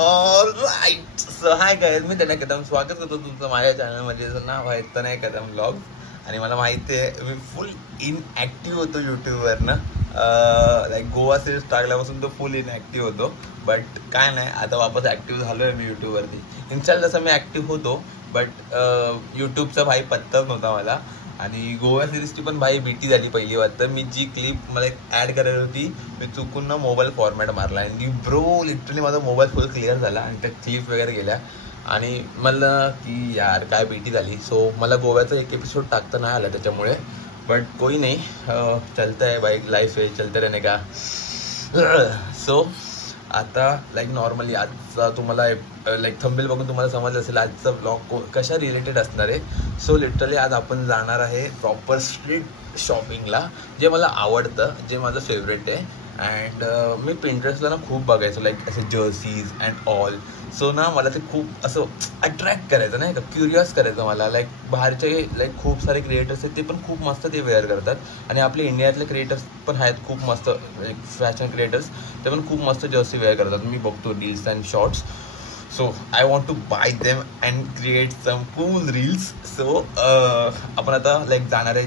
Alright so hi guys, मी तनय कदम स्वागत करतो तुमचं माझ्या चॅनलमध्ये. ज्याचं नाव आहे तनय कदम व्लॉग. आणि मला माहिती आहे मी फुल इनॲक्टिव्ह होतो यूट्यूबवरनं. लाईक गोवा सिरीज टाकल्यापासून तो फुल इनॲक्टिव्ह होतो. बट काय नाही, आता वापस ॲक्टिव्ह झालो आहे मी यूट्यूबवरती. इन्स्टाला तसं मी ॲक्टिव्ह होतो, बट यूट्यूबचा भाई पत्ताच नव्हता मला. आणि गोवा सिरीजची पण भाई बीटी झाली पहिली बार. तर मी जी क्लिप मला ॲड करायची होती मी चुकून ना मोबाईल फॉर्मॅट मारला आणि ब्रो लिटरली माझा मोबाईल फुल क्लिअर झाला आणि त्या क्लिप वगैरे गेल्या. आणि मला की यार काय बीटी झाली. सो मला गोव्याचा एक एपिसोड टाकता नाही आला त्याच्यामुळे. बट कोई नाही, चलतं आहे बाईक, लाईफ आहे, चलते रहने का. सो आता लाईक नॉर्मली आजचा तुम्हाला लाईक थंबनेल बघून तुम्हाला समजलं असेल आजचा ब्लॉग कशा रिलेटेड असणार आहे. सो लिटरली आज आपण जाणार आहे प्रॉपर स्ट्रीट शॉपिंगला, जे मला आवडतं, जे माझं फेवरेट आहे. अँड मी पिंटरेस्टला ना खूप बघायचो लाईक असे जर्सीज अँड ऑल. सो ना मला ते खूप असं अट्रॅक्ट करायचं नाही का, क्युरियस करायचं मला. लाईक बाहेरचे लाईक खूप सारे क्रिएटर्स आहेत, ते पण खूप मस्त ते वेअर करतात. आणि आपले इंडियातले क्रिएटर्स पण आहेत खूप मस्त, लाईक फॅशन क्रिएटर्स, ते पण खूप मस्त जर्सी वेअर करतात. मी बघतो reels and shorts. So I want to buy them and create some cool reels. So आपण आता लाईक जाणार आहे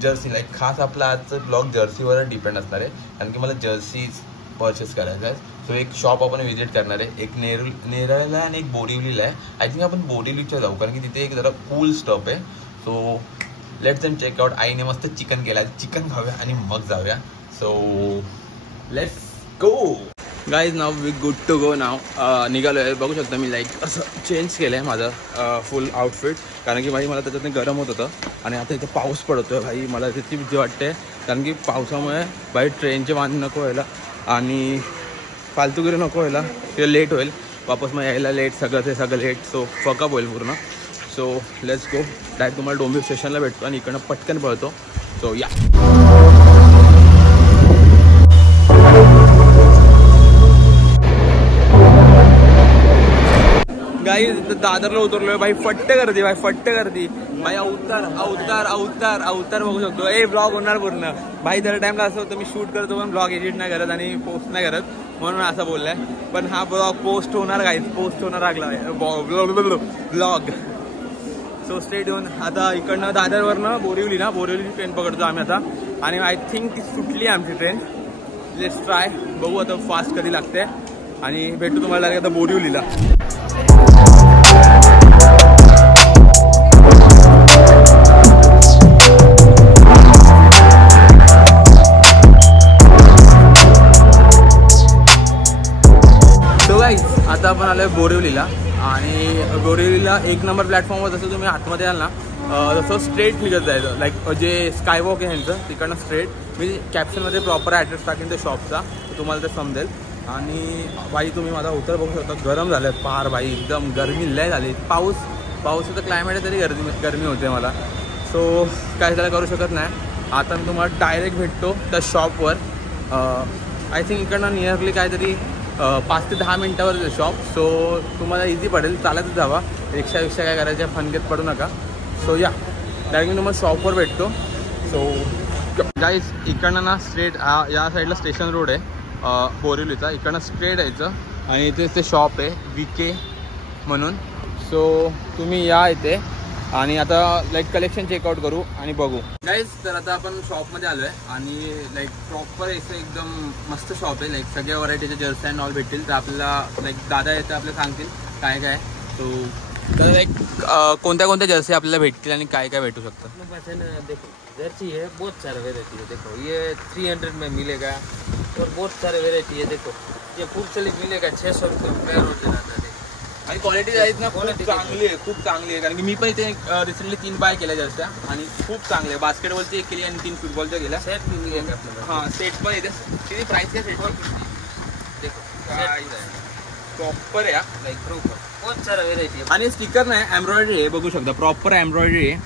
जर्सी लाईक खास आपला आजचं ब्लॉग जर्सीवर डिपेंड असणार आहे, कारण की मला जर्सी परचेस करायचं आहे. सो एक शॉप आपण व्हिजिट करणार आहे, एक नेरळला आणि एक बोरिवलीला आहे. आय थिंक आपण बोरिवलीच्या जाऊ, कारण की तिथे एक जरा कूल स्टॉप आहे. So let's them check out. आईने मस्त चिकन केला, चिकन खाऊया आणि मग जाऊया. So let's go guys. Now we good to go now. निघालो आहे. बघू शकता मी लाईक असं चेंज केलं आहे माझं फुल आउटफिट, कारण की भाई मला त्याच्यातनं गरम होत होतं. आणि आता इथं पाऊस पडतो आहे भाई, मला तितकी भीती वाटते, कारण की पावसामुळे भाई ट्रेनचे वाहन नको व्हायला आणि फालतूगिरी नको व्हायला, किंवा लेट होईल वापस, मग यायला लेट, सगळं लेट. सो फकअप होईल पूर्ण. So let's go. डायरेक्ट तुम्हाला डोंबिवली स्टेशनला भेटतो आणि इकडनं पटकन पळतो. सो या गाई दादरला उतरलोय भाई. फट्टे गर्दी भाई, फट्टे गर्दी भाई. अवतार बघू शकतो. ब्लॉग होणार पूर्ण भाई. दर टाइमला असं होतं मी शूट करतो पण ब्लॉग एडिट नाही करत आणि पोस्ट नाही करत, म्हणून असं बोललाय. पण हा ब्लॉग पोस्ट होणार गाईज, पोस्ट होणार लागला ब्लॉग. सो स्टेट येऊन आता इकडनं दादरवरनं बोरिवलीची ट्रेन पकडतो आम्ही आता. आणि आय थिंक ती सुटली आमची ट्रेन. लेट्स ट्राय, बघू आता फास्ट कधी लागते. आणि भेटू तुम्हाला आता बोरिवलीला. आता आपण आलोय बोरिवलीला. आणि बोरिवलीला 1 नंबर प्लॅटफॉर्मवर जसं तुम्ही आतमध्ये याल ना, तसं स्ट्रेट निघत जायचं. लाईक जे स्कायवॉक आहे ह्यांचं, तिकडनं स्ट्रेट. मी कॅप्शनमध्ये प्रॉपर ॲड्रेस टाकेन त्या शॉपचा, तुम्हाला ते समजेल. आणि बाई तुम्ही माझा उत्तर बघू शकता, गरम झालं आहे पार भाई, एकदम गरमी लय झाली. पावसाचं क्लायमेट आहे तरी गरमी होते मला. सो काय त्याला करू शकत नाही. आता मी तुम्हाला डायरेक्ट भेटतो त्या शॉपवर. आय थिंक इकडनं नियरली काहीतरी 5 ते 10 मिनटावर शॉप. सो तुम्हाला इझी पडेल, चालतच जावा. रिक्षा काय करायच्या फनगेत पडू नका. सो या डायरेक्ट मी तुम्हाला शॉपवर भेटतो. सो गाईज इकडनं ना स्ट्रेट या साईडला स्टेशन रोड आहे बोरिवलीचा. इकडनं स्ट्रेट यायचं आणि इथे ते शॉप आहे VK म्हणून. सो तुम्ही या इथे आणि आता लाईक कलेक्शन चेकआउट करू आणि बघू गाईज. तर आता आपण शॉपमध्ये आलो आहे आणि लाईक प्रॉपर असं एकदम मस्त शॉप आहे. लाईक सगळ्या व्हरायटीचे जर्सी अँड ऑल भेटतील. तर आपल्याला लाईक दादा येतं आपल्याला सांगतील काय काय. तो तर लाईक कोणत्या जर्सी आपल्याला भेटतील आणि काय काय भेटू शकतं. देखो जर्सी है, बहुत सारा वेराइटी है. देखो ये 300 में मिलेगा और बहुत सारे वेराइटी है. देखो ये फुल स्लीव मिलेगा 600 रुपये. आणि क्वालिटी आहेत ना खूप चांगली आहे, खूप चांगली आहे. कारण की मी पण इथे रिसेंटली 3 बाय केल्या जर्स्या आणि खूप चांगले आहे. बास्केटबॉलची 1 केली आणि 3 फुटबॉलच्या केल्या. सेट भी मिलेगा. हां सेट पण येते. किती प्राइस आहे सेट? प्रॉपर आहे लाईक प्रॉपर बहुत सारा वेराइटी आहे. आणि स्टिकर नाही, एम्ब्रॉयडरी आहे, बघू शकता प्रॉपर एम्ब्रॉयडरी आहे.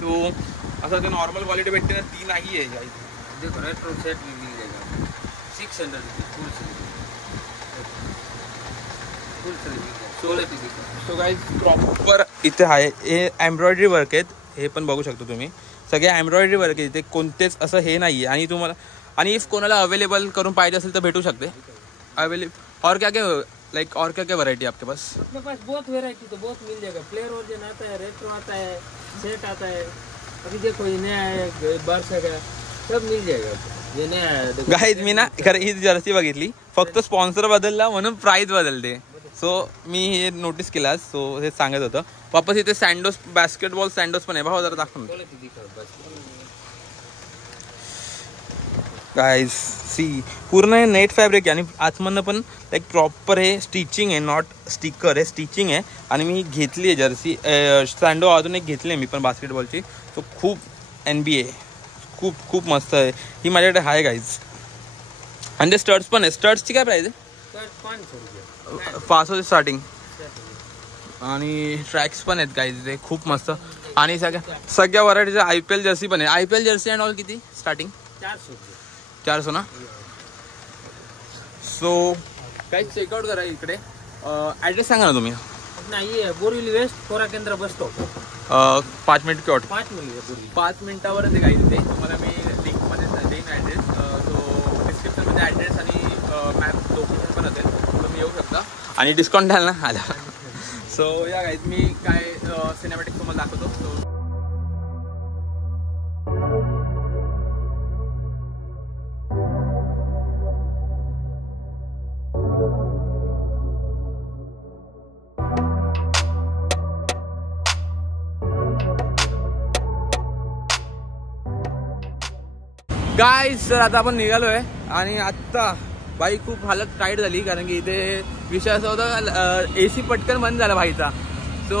सो असं ते नॉर्मल क्वालिटी भेटते ना ती नाही आहे. देखो रेट्रो सेट भी मिलेगा 600 रुपये फुल स्लीव. सो गाईज प्रॉपर इथे आहे. हे एम्ब्रॉयडरी वर्क आहेत, हे पण बघू शकतो तुम्ही. सगळे एम्ब्रॉयडरी वर्क आहे इथे, कोणतेच असं हे नाही आहे. आणि तुम्हाला आणि इफ कोणाला अवेलेबल करून पाहिजे असेल तर भेटू शकते अवेलेबल. और क्या क्या लाइक और क्या क्या वैरायटी है आपके पास? अपने पास बहुत वेराइटी तो बहुत मिल जाएगा। प्लेयर वर्जन आता है, रेट्रो आता है, सेट आता है। अभी देखो ये नया है बारसा का, सब मिल जाएगा। ये नया है गाईज मी ना खरं ही जर्सी बघितली, फक्त स्पॉन्सर बदलला म्हणून प्राइस बदलते. सो मी हे नोटीस केला. सो हे सांगत होतं. वापस इथे सँडोस बास्केटबॉल सँडोस पण आहे. भाऊ जरा दाखव ना. गाईज सी पूर्ण हे नेट फॅब्रिक आहे आणि आतमधनं पण लाईक प्रॉपर हे स्टिचिंग आहे, नॉट स्टिकर आहे, स्टिचिंग आहे. आणि मी घेतली आहे जर्सी सँडो अजून एक घेतली आहे मी पण बास्केटबॉलची. तो खूप NBA खूप खूप मस्त आहे. ही माझ्याकडे आहे गाईज. आणि ते स्टर्ट्स पण आहे. स्टर्ट्सची काय प्राईस आहे? 500 स्टार्टिंग. आणि ट्रॅक्स पण आहेत गाईज ते खूप मस्त. आणि सगळ्या व्हरायटीच्या IPL जर्सी पण आहे. IPL जर्सी अँड ऑल किती स्टार्टिंग? 400 ना. सो काही चेकआउट करा इकडे. ॲड्रेस सांगा ना तुम्ही. नाही बोरिवली वेस्ट कोरा केंद्र बस स्टॉप. 5 मिनिट किंवा 5 मिनिटावरच आहे काही तिथे. तुम्हाला मी लिंकमध्ये देईन ॲड्रेस. सो डिस्क्रिप्शनमध्ये ॲड्रेस आणि मॅप लोकेशन पण असेल, तुम्ही येऊ शकता. आणि डिस्काउंट द्याल ना आला. सो या गाईज मी काय सिनेमॅटिक तुम्हाला दाखवतो. सो गाईज तर आता आपण निघालो आहे. आणि आत्ता बाई खूप हालत टाईट झाली, कारण की इथे विषय असा होता AC पटकन बंद झाला बाईचा. सो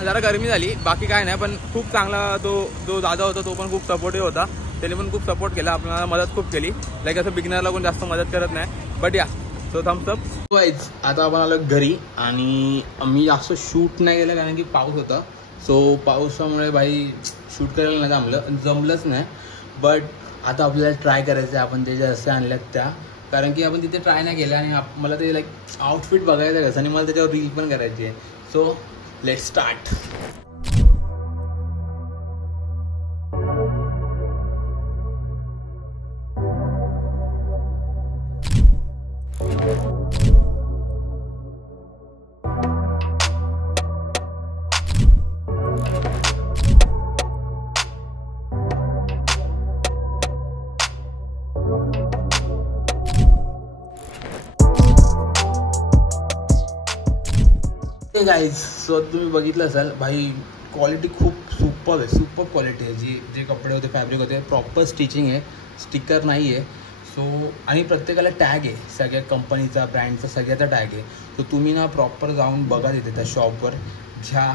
जरा गरमी झाली, बाकी काय नाही. पण खूप चांगला तो जो दादा होता तो पण खूप सपोर्टिव्ह होता. त्याने पण खूप सपोर्ट केला, आपल्याला मदत खूप केली. लाईक असं बिगिनरला कोण जास्त मदत करत नाही. बट या सो थम्स अप. गाईज आता आपण आलो घरी. आणि मी जास्त शूट नाही केलं कारण की पाऊस होता. सो पावसामुळे बाई शूट करायला नाही जमलंच नाही. बट आता आपल्याला ट्राय करायचं आहे आपण ते जसे आणल्यात त्या, कारण की आपण तिथे ट्राय नाही केलं. आणि मला ते लाईक आउटफिट बघायचं आहे कसं, आणि मला त्याच्यावर रील पण करायची आहे. So let start. Guys so तुम्ही बघितलं असाल भाई, क्वालिटी खूप सुपर क्वालिटी आहे. जे कपडे होते, फॅब्रिक होते, प्रॉपर स्टिचिंग आहे, स्टिकर नाही आहे. सो आणि प्रत्येकाला टॅग आहे, सगळ्या कंपनीचा ब्रँडचा सगळ्याचा टॅग आहे. सो तुम्ही ना प्रॉपर जाऊन बघा तिथे त्या शॉपवर. ज्या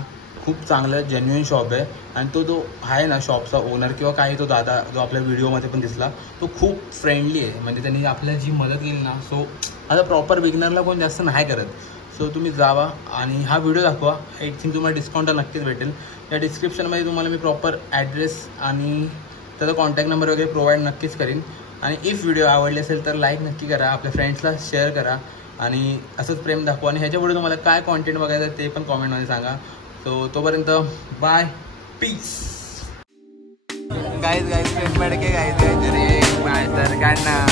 खूप चांगलं जेन्युइन शॉप आहे. आणि तो जो आहे ना शॉपचा ओनर किंवा काही तो दादा जो आपल्या व्हिडिओमध्ये पण दिसला, तो खूप फ्रेंडली आहे. म्हणजे त्यांनी आपल्याला जी मदत केली ना, सो आता प्रॉपर बिगिनरला कोण जास्त नाही करत. सो तुम्ही जावा आणि हा व्हिडिओ दाखवा. आय थिंक तुम्हाला डिस्काउंट नक्कीच भेटेल. या डिस्क्रिप्शनमध्ये तुम्हाला मी प्रॉपर ॲड्रेस आणि त्याचा कॉन्टॅक्ट नंबर वगैरे प्रोव्हाइड नक्कीच करीन. आणि इफ व्हिडिओ आवडले असेल तर लाईक नक्की करा, आपल्या फ्रेंड्सला शेअर करा आणि असंच प्रेम दाखवा. आणि ह्याच्यापुढे तुम्हाला काय कॉन्टेंट बघायचं ते पण कॉमेंटमध्ये सांगा. सो तोपर्यंत बाय, पीस. गाईज फ्रेंड मॅडके गाईज बाय तर काय ना